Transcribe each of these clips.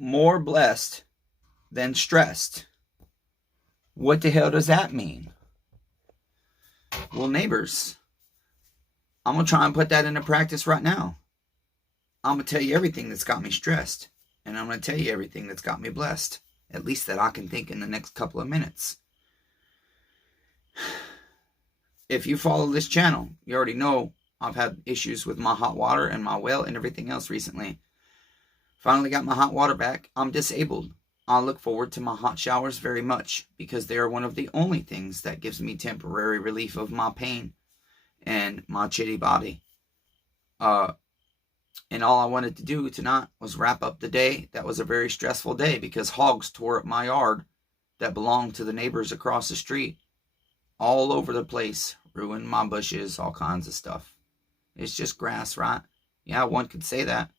more blessed than stressed. What the hell does that mean? Well, neighbors, I'm going to try and put that into practice right now. I'm going to tell you everything that's got me stressed. And I'm going to tell you everything that's got me blessed. At least that I can think in the next couple of minutes. If you follow this channel, you already know I've had issues with my hot water and my well and everything else recently. Finally got my hot water back. I'm disabled. I look forward to my hot showers very much because they are one of the only things that gives me temporary relief of my pain and my chitty body. And all I wanted to do tonight was wrap up the day. That was a very stressful day because hogs tore up my yard that belonged to the neighbors across the street. All over the place. Ruined my bushes, all kinds of stuff. It's just grass, right? Yeah, one could say that.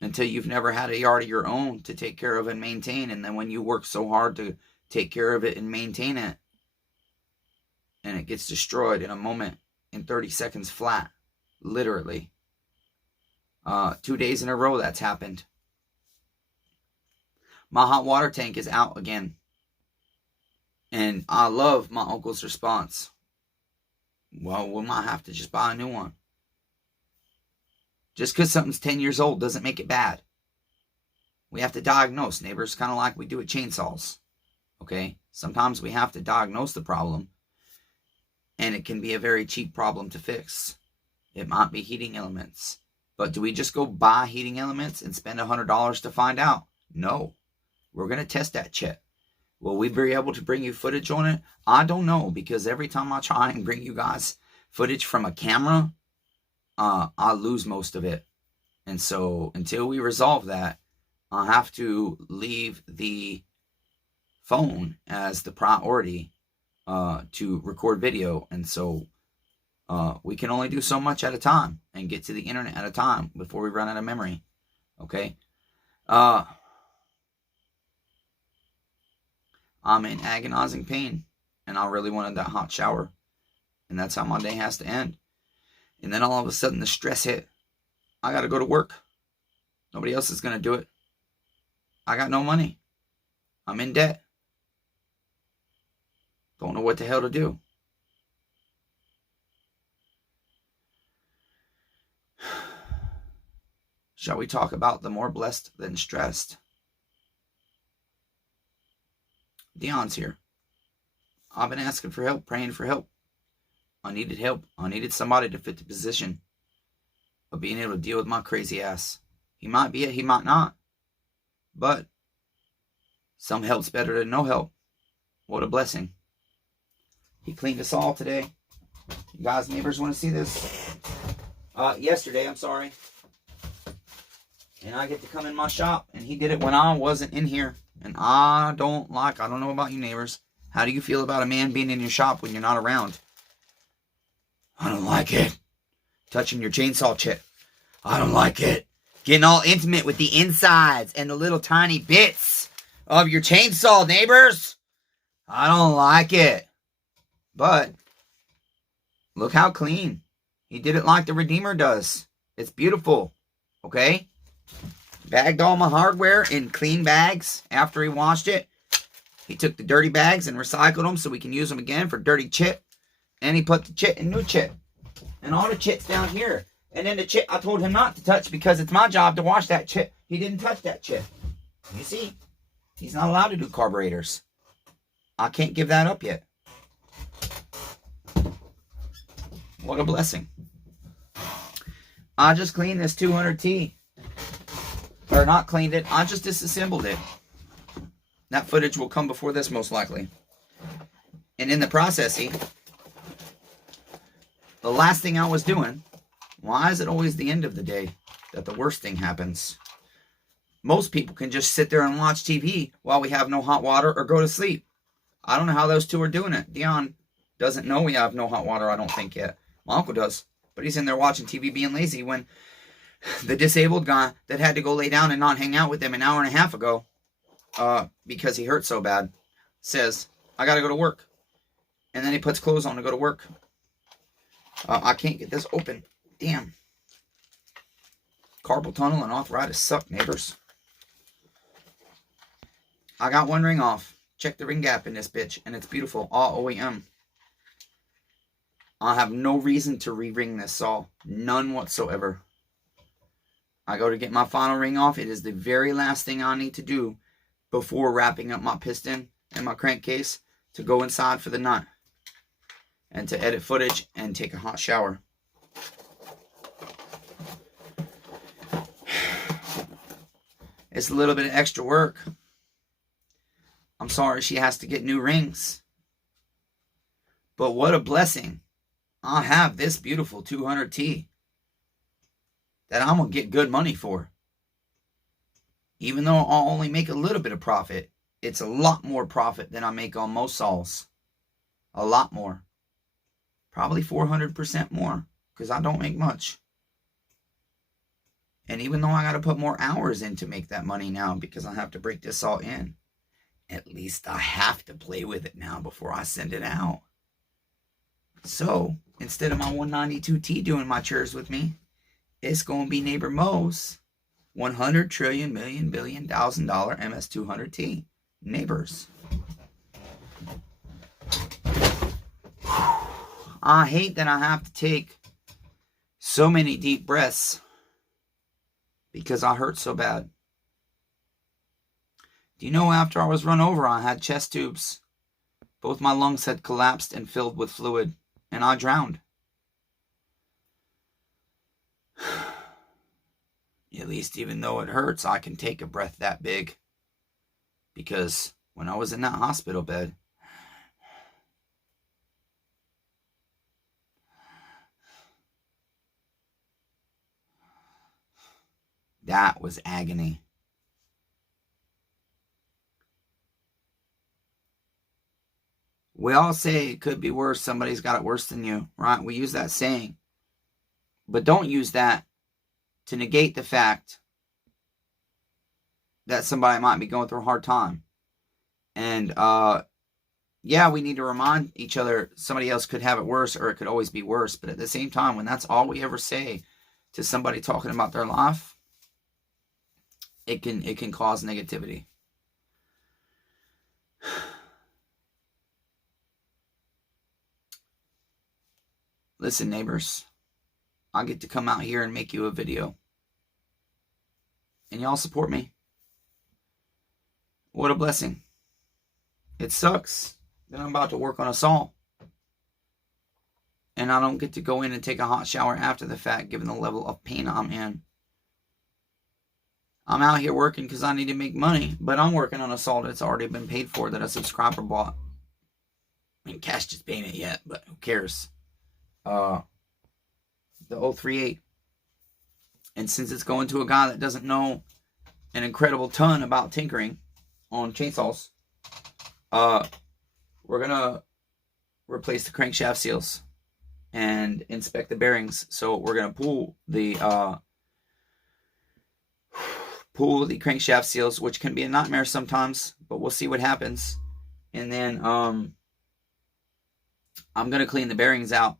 Until you've never had a yard of your own to take care of and maintain. And then when you work so hard to take care of it and maintain it, and it gets destroyed in a moment, in 30 seconds flat. Literally. 2 days in a row that's happened. My hot water tank is out again. And I love my uncle's response. Well, we might have to just buy a new one. Just because something's 10 years old doesn't make it bad. We have to diagnose, neighbors, kind of like we do with chainsaws. Okay? Sometimes we have to diagnose the problem. And it can be a very cheap problem to fix. It might be heating elements. But do we just go buy heating elements and spend $100 to find out? No. We're going to test that shit. Will we be able to bring you footage on it? I don't know, because every time I try and bring you guys footage from a camera, I lose most of it. And so until we resolve that, I have to leave the phone as the priority to record video. And so we can only do so much at a time and get to the internet at a time before we run out of memory. Okay? I'm in agonizing pain, and I really wanted that hot shower. And that's how my day has to end. And then all of a sudden the stress hit. I got to go to work. Nobody else is going to do it. I got no money. I'm in debt. Don't know what the hell to do. Shall we talk about the more blessed than stressed? Dion's here. I've been asking for help, praying for help. I needed help. I needed somebody to fit the position of being able to deal with my crazy ass. He might be it, he might not. But some help's better than no help. What a blessing. He cleaned us all today. You guys, neighbors, want to see this? Yesterday, I'm sorry. And I get to come in my shop, and he did it when I wasn't in here. And I don't know about you neighbors. How do you feel about a man being in your shop when you're not around? I don't like it. Touching your chainsaw chip. I don't like it. Getting all intimate with the insides and the little tiny bits of your chainsaw, neighbors. I don't like it. But look how clean. He did it like the Redeemer does. It's beautiful. Okay? Bagged all my hardware in clean bags after he washed it. He took the dirty bags and recycled them so we can use them again for dirty chip. And he put the chip in new chip. And all the chip's down here. And then the chip I told him not to touch because it's my job to wash that chip. He didn't touch that chip. You see? He's not allowed to do carburetors. I can't give that up yet. What a blessing. I just cleaned this 200T. Or not cleaned it. I just disassembled it. That footage will come before this most likely. And in the processing, the last thing I was doing, why is it always the end of the day that the worst thing happens? Most people can just sit there and watch TV while we have no hot water or go to sleep. I don't know how those two are doing it. Dion doesn't know we have no hot water, I don't think yet. My uncle does. But he's in there watching TV being lazy when the disabled guy that had to go lay down and not hang out with him an hour and a half ago because he hurt so bad says, I got to go to work. And then he puts clothes on to go to work. I can't get this open. Damn. Carpal tunnel and arthritis suck, neighbors. I got one ring off. Check the ring gap in this bitch, and it's beautiful. All OEM. I have no reason to re-ring this saw. None whatsoever. I go to get my final ring off. It is the very last thing I need to do before wrapping up my piston and my crankcase to go inside for the nut and to edit footage and take a hot shower. It's a little bit of extra work. I'm sorry she has to get new rings. But what a blessing. I have this beautiful 200T that I'm going to get good money for. Even though I'll only make a little bit of profit, it's a lot more profit than I make on most saws. A lot more. Probably 400% more, because I don't make much. And even though I got to put more hours in to make that money now, because I have to break this saw in, at least I have to play with it now before I send it out. So, instead of my 192T doing my chores with me, it's going to be neighbor Mo's $100 trillion million billion $1,000 MS200T. Neighbors. I hate that I have to take so many deep breaths because I hurt so bad. Do you know after I was run over, I had chest tubes. Both my lungs had collapsed and filled with fluid, and I drowned. At least even though it hurts, I can take a breath that big. Because when I was in that hospital bed, that was agony. We all say it could be worse. Somebody's got it worse than you, right? We use that saying. But don't use that to negate the fact that somebody might be going through a hard time. And, yeah, we need to remind each other somebody else could have it worse, or it could always be worse. But at the same time, when that's all we ever say to somebody talking about their life, it can cause negativity. Listen, neighbors, I get to come out here and make you a video. And y'all support me. What a blessing. It sucks that I'm about to work on a saw. And I don't get to go in and take a hot shower after the fact, given the level of pain I'm in. I'm out here working because I need to make money, but I'm working on a saw that's already been paid for, that a subscriber bought. I ain't cashed his payment yet, but who cares? The 038. And since it's going to a guy that doesn't know an incredible ton about tinkering on chainsaws, we're going to replace the crankshaft seals and inspect the bearings. So we're going to pull the crankshaft seals, which can be a nightmare sometimes, but we'll see what happens. And then I'm going to clean the bearings out,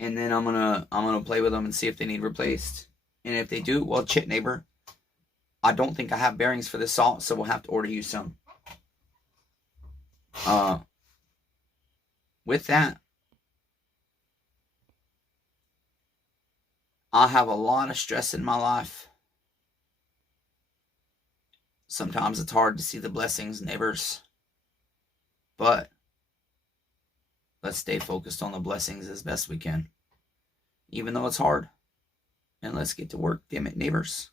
and then I'm going to play with them and see if they need replaced. And if they do, well, shit, neighbor, I don't think I have bearings for this saw, so we'll have to order you some. With that, I have a lot of stress in my life. Sometimes it's hard to see the blessings, neighbors. But let's stay focused on the blessings as best we can, even though it's hard. And let's get to work, damn it, neighbors.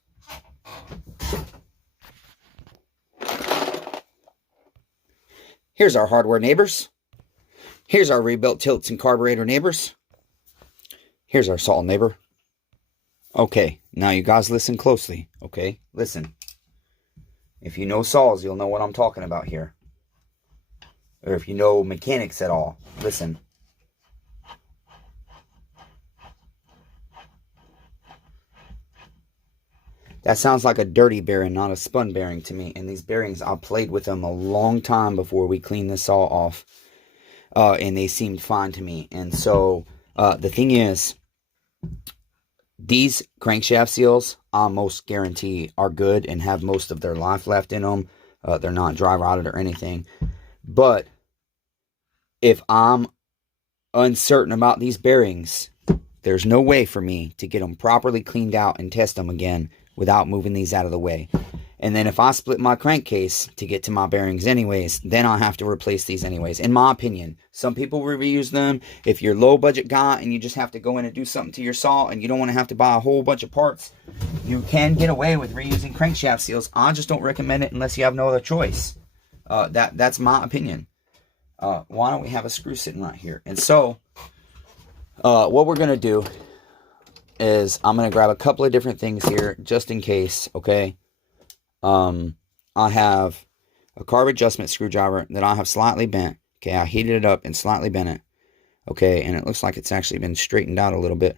Here's our hardware, neighbors. Here's our rebuilt tilts and carburetor, neighbors. Here's our saw, neighbor. Okay, now you guys listen closely, okay? Listen. If you know saws, you'll know what I'm talking about here. Or if you know mechanics at all, listen. That sounds like a dirty bearing, not a spun bearing to me. And these bearings, I played with them a long time before we cleaned the saw off. And they seemed fine to me. And so, the thing is, these crankshaft seals, I most guarantee, are good and have most of their life left in them. They're not dry rotted or anything. But if I'm uncertain about these bearings, there's no way for me to get them properly cleaned out and test them again without moving these out of the way. And then if I split my crankcase to get to my bearings anyways, then I'll have to replace these anyways. In my opinion, some people will reuse them. If you're a low budget guy and you just have to go in and do something to your saw and you don't want to have to buy a whole bunch of parts, you can get away with reusing crankshaft seals. I just don't recommend it unless you have no other choice. That's my opinion. Why don't we have a screw sitting right here? And so, what we're going to do is I'm going to grab a couple of different things here just in case, okay? I have a carb adjustment screwdriver that I have slightly bent. Okay, I heated it up and slightly bent it. Okay, and it looks like it's actually been straightened out a little bit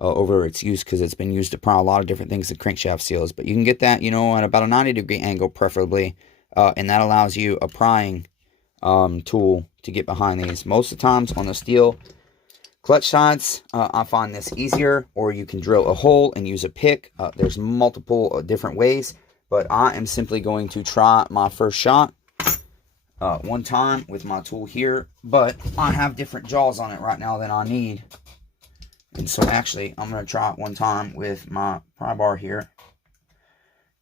over its use because it's been used to pry a lot of different things, the crankshaft seals. But you can get that, at about a 90-degree angle preferably, and that allows you a prying tool to get behind these. Most of the times on the steel clutch sides, I find this easier, or you can drill a hole and use a pick. There's multiple different ways. But I am simply going to try my first shot one time with my tool here. But I have different jaws on it right now than I need. And so actually, I'm going to try it one time with my pry bar here.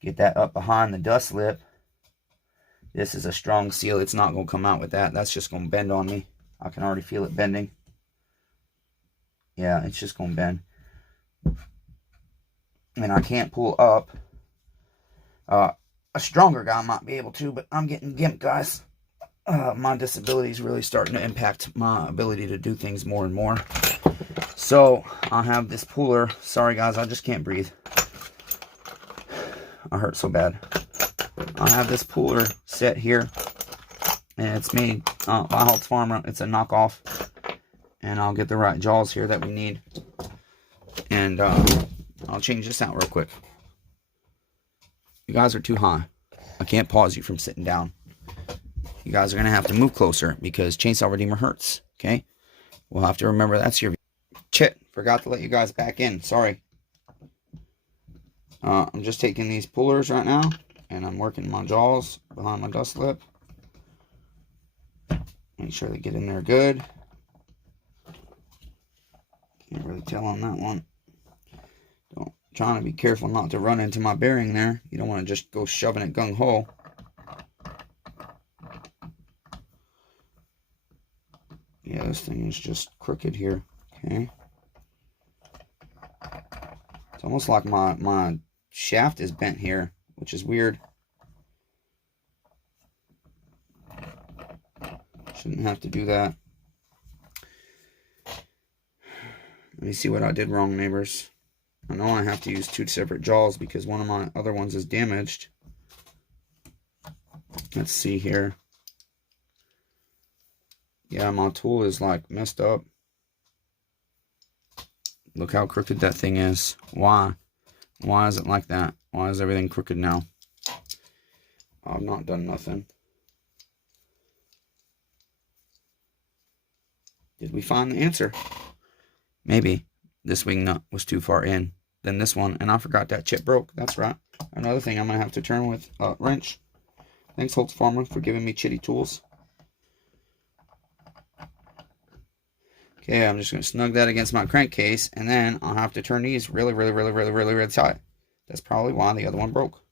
Get that up behind the dust lip. This is a strong seal. It's not going to come out with that. That's just going to bend on me. I can already feel it bending. Yeah, it's just going to bend. And I can't pull up. A stronger guy might be able to, but I'm getting gimped, guys. My disability is really starting to impact my ability to do things more and more. So, I have this puller. Sorry, guys, I just can't breathe. I hurt so bad. I have this puller set here, and it's made by Halt's Farm. It's a knockoff, and I'll get the right jaws here that we need. And I'll change this out real quick. You guys are too high. I can't pause you from sitting down. You guys are going to have to move closer because Chainsaw Redeemer hurts, okay? We'll have to remember that's your... Shit, forgot to let you guys back in. Sorry. I'm just taking these pullers right now, and I'm working my jaws behind my dust lip. Make sure they get in there good. Can't really tell on that one. Trying to be careful not to run into my bearing there. You don't want to just go shoving it gung-ho. Yeah, this thing is just crooked here. Okay. It's almost like my shaft is bent here, which is weird. Shouldn't have to do that. Let me see what I did wrong, neighbors. I know I have to use two separate jaws because one of my other ones is damaged. Let's see here. Yeah, my tool is like messed up. Look how crooked that thing is. Why? Why is it like that? Why is everything crooked now? I've not done nothing. Did we find the answer? Maybe this wing nut was too far in than this one, and I forgot that chip broke. That's right. Another thing I'm going to have to turn with a wrench. Thanks, Holtz Farmer, for giving me chitty tools. Okay, I'm just going to snug that against my crankcase, and then I'll have to turn these really tight. That's probably why the other one broke.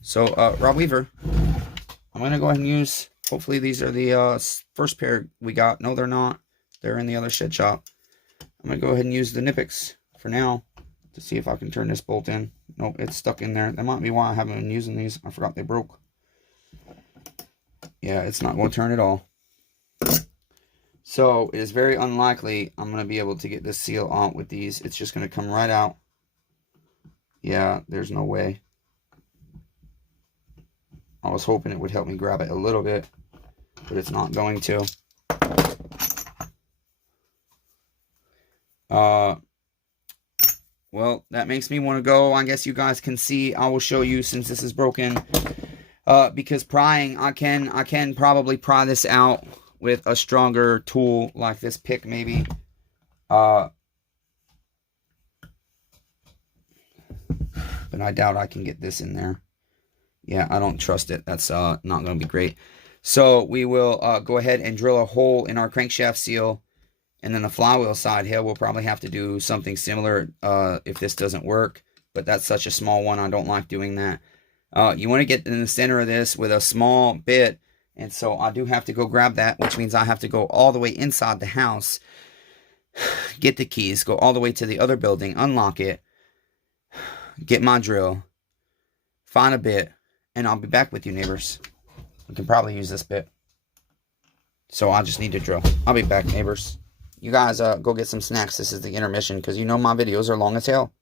So, Rob Weaver, I'm going to go ahead and use, hopefully these are the first pair we got. No, they're not. They're in the other shed shop. I'm going to go ahead and use the Knipex for now to see if I can turn this bolt in. Nope, it's stuck in there. That might be why I haven't been using these. I forgot they broke. Yeah, it's not going to turn at all. So, it is very unlikely I'm going to be able to get this seal on with these. It's just going to come right out. Yeah, there's no way. I was hoping it would help me grab it a little bit, but it's not going to. Well, that makes me want to go. I guess you guys can see. I will show you since this is broken. Because prying, I can probably pry this out with a stronger tool like this pick maybe. But I doubt I can get this in there. Yeah, I don't trust it. That's not going to be great. So we will go ahead and drill a hole in our crankshaft seal. And then the flywheel side here, we'll probably have to do something similar if this doesn't work. But that's such a small one, I don't like doing that. You want to get in the center of this with a small bit. And so I do have to go grab that, which means I have to go all the way inside the house, get the keys, go all the way to the other building, unlock it, get my drill, find a bit, and I'll be back with you, neighbors. We can probably use this bit. So I just need to drill. I'll be back, neighbors. You guys go get some snacks. This is the intermission because you know my videos are long as hell.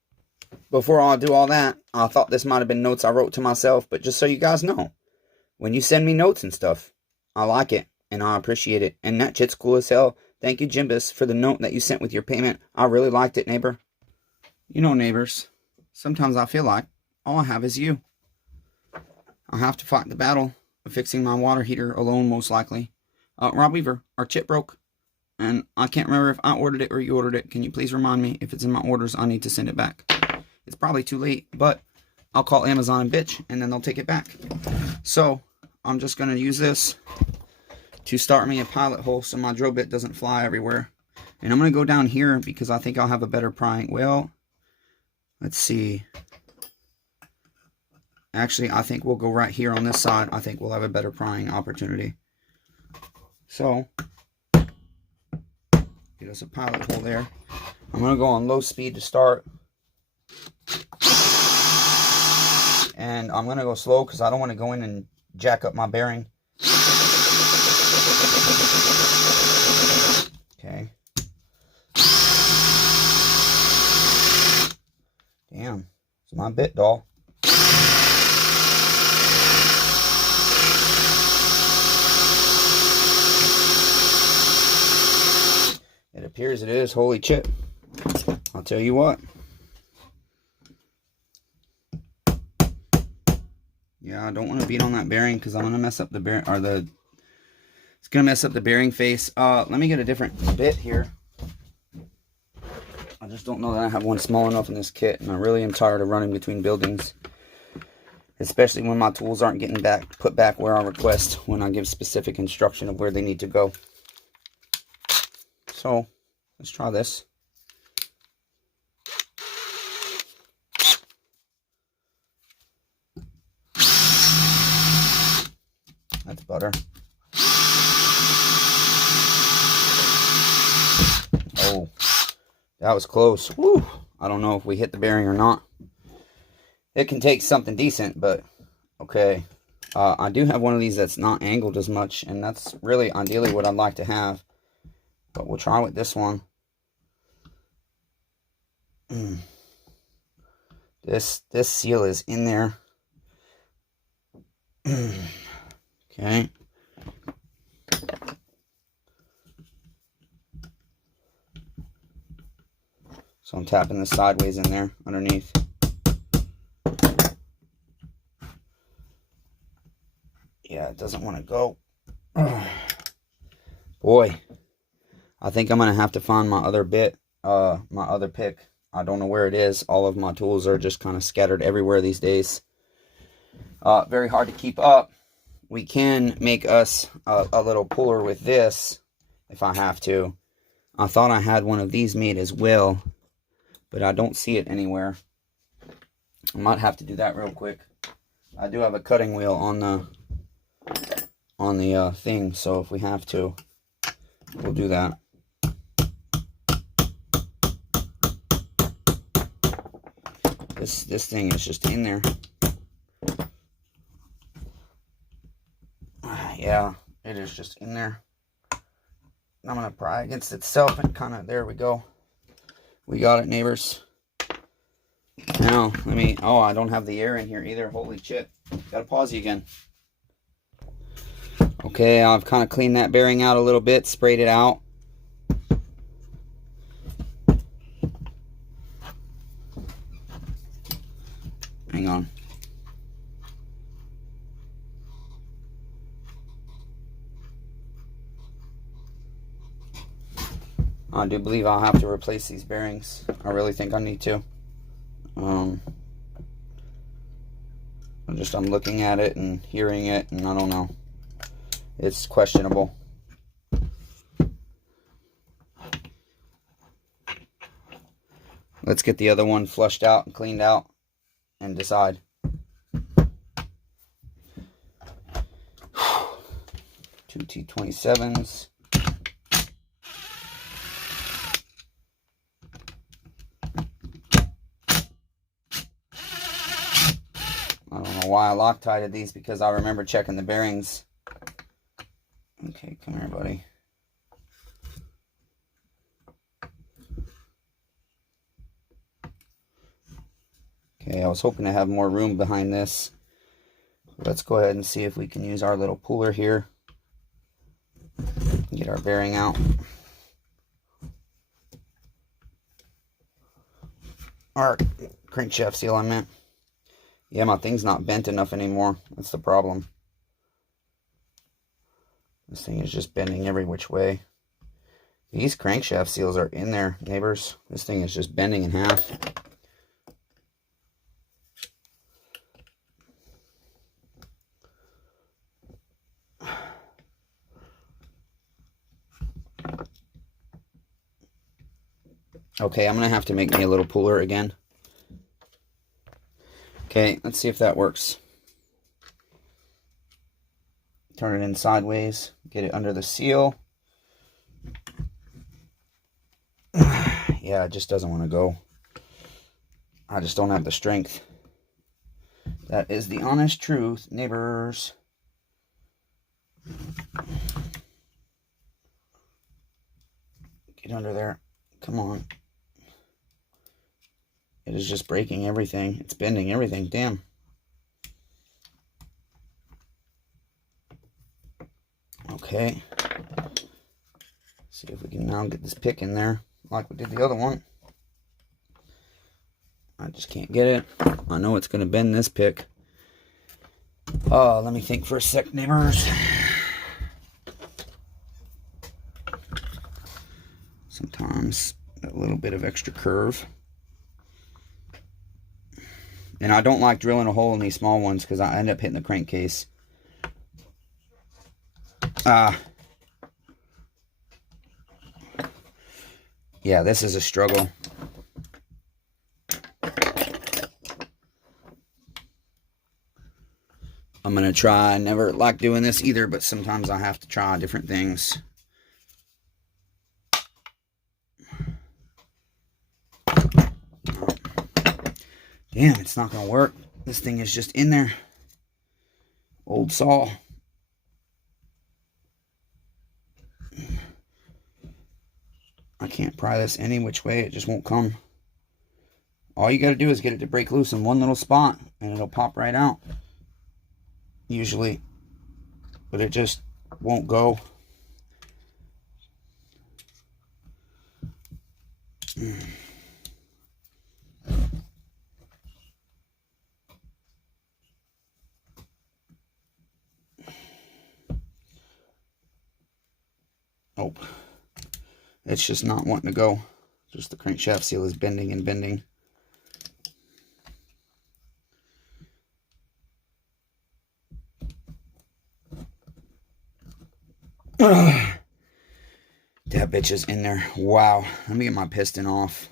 Before I do all that, I thought this might have been notes I wrote to myself, but just so you guys know, when you send me notes and stuff, I like it and I appreciate it. And that shit's cool as hell. Thank you, Jimbus, for the note that you sent with your payment. I really liked it, neighbor. You know, neighbors, sometimes I feel like all I have is you. I have to fight the battle of fixing my water heater alone, most likely. Rob Weaver, our chip broke. And I can't remember if I ordered it or you ordered it. Can you please remind me? If it's in my orders, I need to send it back. It's probably too late, but I'll call Amazon and bitch, and then they'll take it back. So, I'm just going to use this to start me a pilot hole so my drill bit doesn't fly everywhere. And I'm going to go down here because I think I'll have a better prying. Well, let's see. Actually, I think we'll go right here on this side. I think we'll have a better prying opportunity. So, get us a pilot hole there. I'm going to go on low speed to start. And I'm going to go slow because I don't want to go in and jack up my bearing. Okay. Damn. It's my bit, doll. It appears it is. Holy shit. I'll tell you what. Yeah, I don't want to beat on that bearing because I'm going to mess up the bearing, or it's going to mess up the bearing face. Let me get a different bit here. I just don't know that I have one small enough in this kit, and I really am tired of running between buildings. Especially when my tools aren't getting put back where I request when I give specific instruction of where they need to go. So, let's try this. That's butter. Oh, that was close. Woo. I don't know if we hit the bearing or not. It can take something decent, but okay. I do have one of these that's not angled as much, and that's really ideally what I'd like to have. But we'll try with this one. This seal is in there. Okay. So I'm tapping this sideways in there underneath. Yeah, it doesn't want to go. Boy, I think I'm going to have to find my other bit, my other pick. I don't know where it is. All of my tools are just kind of scattered everywhere these days. Very hard to keep up. We can make us a little puller with this if I have to. I thought I had one of these made as well, but I don't see it anywhere. I might have to do that real quick. I do have a cutting wheel on the thing, so if we have to, we'll do that. This thing is just in there. Yeah, it is just in there. I'm going to pry against itself and kind of, there we go. We got it, neighbors. Now, let me, oh, I don't have the air in here either. Holy shit. Gotta pause you again. Okay, I've kind of cleaned that bearing out a little bit, sprayed it out. Hang on. I do believe I'll have to replace these bearings. I really think I need to. I'm looking at it and hearing it, and I don't know. It's questionable. Let's get the other one flushed out and cleaned out and decide. Two T27s. I don't know why I Loctited these, because I remember checking the bearings. Okay, come here, buddy. Okay, I was hoping to have more room behind this. Let's go ahead and see if we can use our little puller here. Get our bearing out. Our crankshaft seal, I meant. Yeah, my thing's not bent enough anymore. That's the problem. This thing is just bending every which way. These crankshaft seals are in there, neighbors. This thing is just bending in half. Okay, I'm going to have to make me a little puller again. Okay, let's see if that works. Turn it in sideways. Get it under the seal. Yeah, it just doesn't want to go. I just don't have the strength. That is the honest truth, neighbors. Get under there. Come on. It is just breaking everything. It's bending everything. Damn. Okay. See if we can now get this pick in there like we did the other one. I just can't get it. I know it's going to bend this pick. Oh, let me think for a sec, neighbors. Sometimes a little bit of extra curve. And I don't like drilling a hole in these small ones because I end up hitting the crankcase. Yeah, this is a struggle. I'm going to try. I never like doing this either, but sometimes I have to try different things. Damn, it's not going to work. This thing is just in there. Old saw. I can't pry this any which way. It just won't come. All you got to do is get it to break loose in one little spot, and it'll pop right out. Usually. But it just won't go. Nope. It's just not wanting to go. Just the crankshaft seal is bending and bending. That bitch is in there. Wow. Let me get my piston off.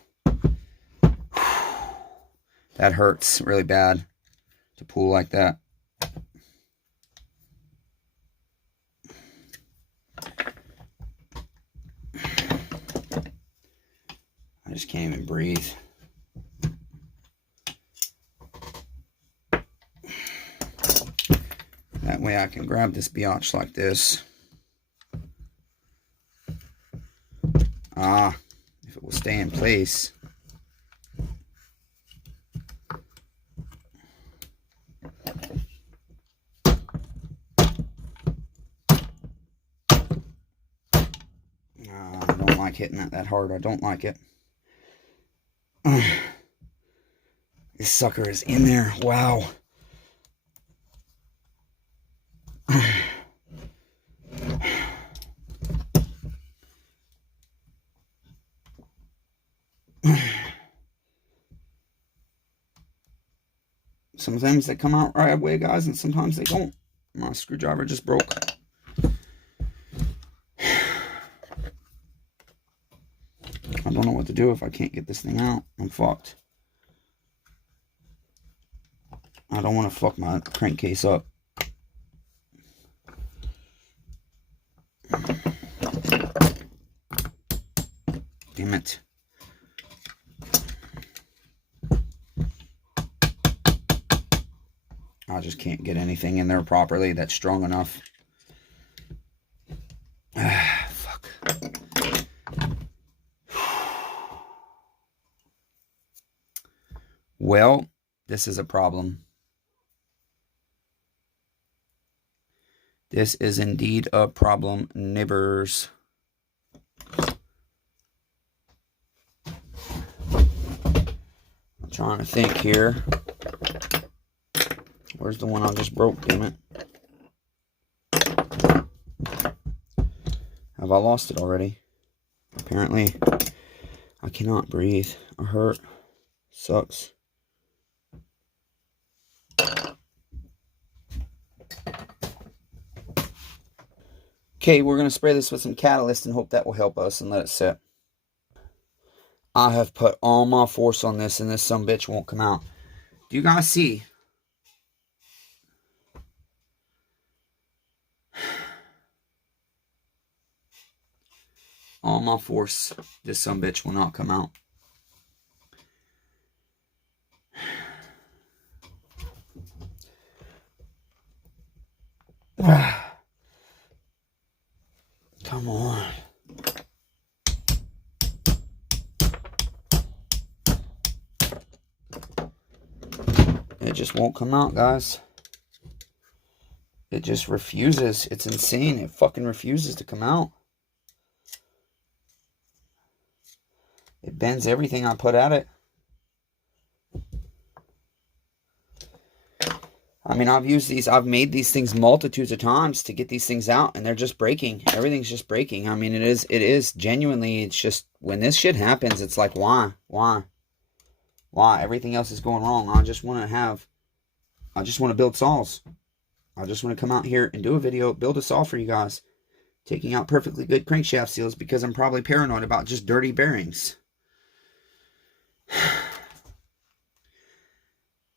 That hurts really bad to pull like that. I just can't even breathe. That way I can grab this biatch like this. If it will stay in place. I don't like hitting that hard. I don't like it. This sucker is in there. Wow. Sometimes they come out right away, guys, and sometimes they don't. My screwdriver just broke. I don't know what to do if I can't get this thing out. I'm fucked. I don't want to fuck my crankcase up. Damn it. I just can't get anything in there properly that's strong enough. Fuck. Well, this is a problem. This is indeed a problem, neighbors. I'm trying to think here. Where's the one I just broke, damn it? Have I lost it already? Apparently, I cannot breathe. I hurt. Sucks. Okay, we're going to spray this with some catalyst and hope that will help us and let it set. I have put all my force on this and this sumbitch won't come out. Do you guys see? All my force, this sumbitch will not come out. Come on. It just won't come out, guys. It just refuses. It's insane. It fucking refuses to come out. It bends everything I put at it. I mean, I've made these things multitudes of times to get these things out, and they're just breaking. Everything's just breaking. I mean, it is genuinely, it's just, when this shit happens, it's like, why? Everything else is going wrong. I just want to build saws. I just want to come out here and do a video, build a saw for you guys, taking out perfectly good crankshaft seals, because I'm probably paranoid about just dirty bearings.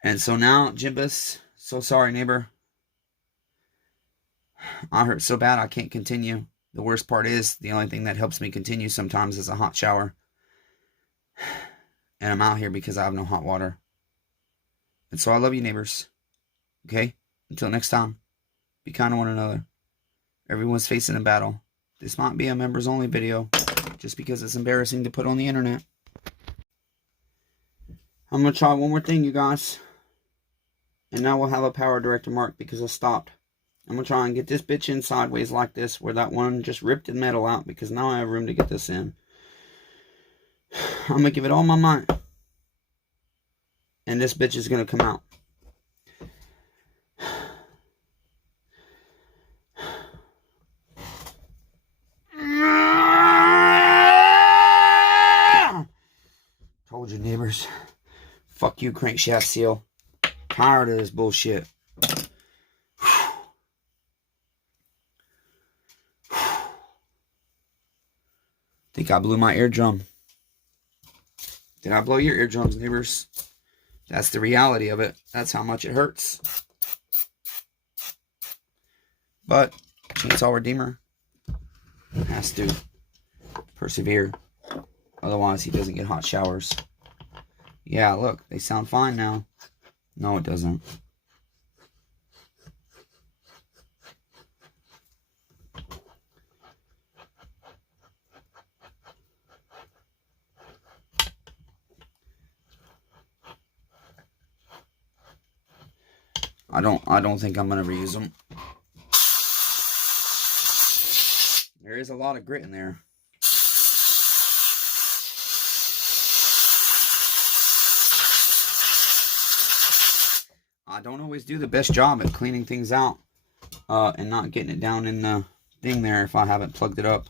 And so now, Jimbus, so sorry, neighbor. I hurt so bad I can't continue. The worst part is, the only thing that helps me continue sometimes is a hot shower. And I'm out here because I have no hot water. And so I love you, neighbors. Okay? Until next time, be kind to one another. Everyone's facing a battle. This might be a members only video, just because it's embarrassing to put on the internet. I'm going to try one more thing, you guys. And now we'll have a power director mark because I stopped. I'm going to try and get this bitch in sideways like this, where that one just ripped the metal out, because now I have room to get this in. I'm going to give it all my might. And this bitch is going to come out. Told you, neighbors. Fuck you, crankshaft seal. Tired of this bullshit. Think I blew my eardrum. Did I blow your eardrums, neighbors? That's the reality of it. That's how much it hurts. But Chainsaw Redeemer has to persevere. Otherwise, he doesn't get hot showers. Yeah, look, they sound fine now. No, it doesn't. I don't think I'm gonna reuse them. There is a lot of grit in there. I don't always do the best job at cleaning things out and not getting it down in the thing there if I haven't plugged it up.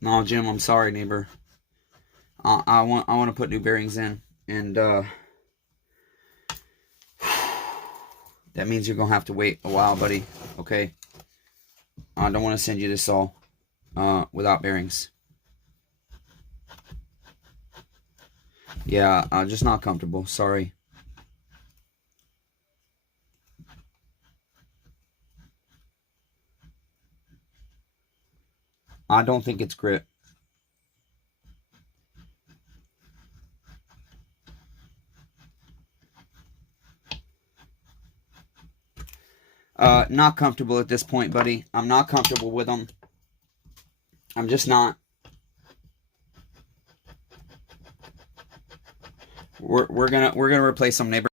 No, Jim, I'm sorry, neighbor. I want to put new bearings in. And that means you're going to have to wait a while, buddy. Okay? I don't want to send you this all without bearings. Yeah, just not comfortable. Sorry. I don't think it's grit. Not comfortable at this point, buddy. I'm not comfortable with them. I'm just not. We're gonna replace them, neighbor.